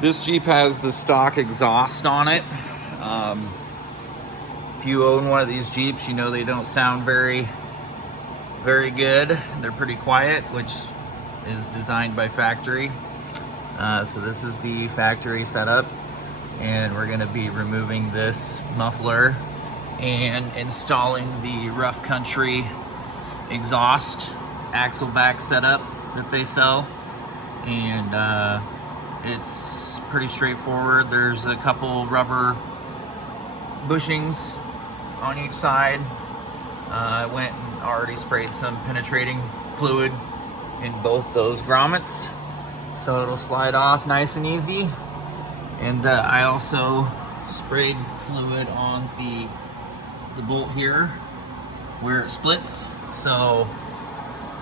This Jeep has the stock exhaust on it. If you own one of these Jeeps, you know they don't sound very good. They're pretty quiet, which is designed by factory. So this is the factory setup, and we're going to be removing this muffler and installing the rough country exhaust axle back setup that they sell. And it's pretty straightforward. There's a couple rubber bushings on each side. I went and already sprayed some penetrating fluid in both those grommets, so it'll slide off nice and easy. And I also sprayed fluid on the bolt here where it splits. So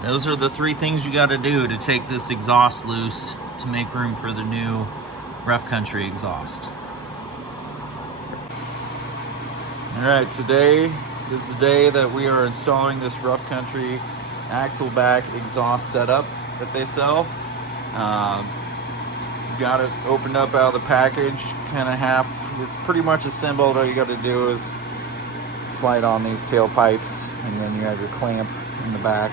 those are the three things you got to do to take this exhaust loose to make room for the new rough country exhaust. All right, today is the day that we are installing this rough country axle back exhaust setup that they sell. Got it opened up out of the package, kind of half. It's pretty much assembled. All you got to do is slide on these tailpipes, and then you have your clamp in the back.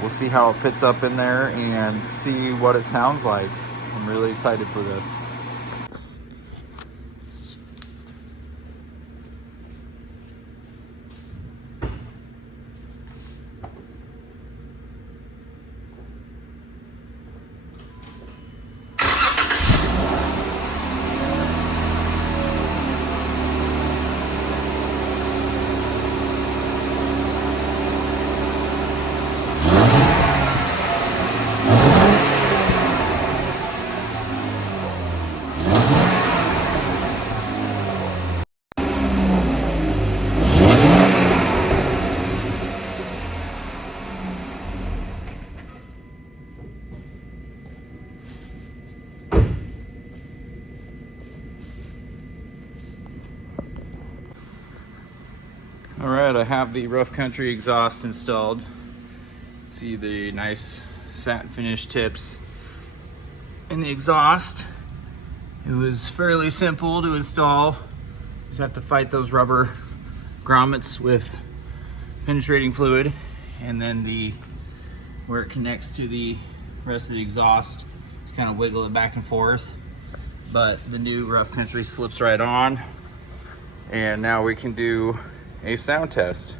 We'll see how it fits up in there and see what it sounds like. I'm really excited for this. All right, I have the rough country exhaust installed. See the nice satin finish tips in the exhaust. It was fairly simple to install. Just have to fight those rubber grommets with penetrating fluid, and then where it connects to the rest of the exhaust, just kind of wiggle it back and forth. But the new rough country slips right on, and now we can do a sound test.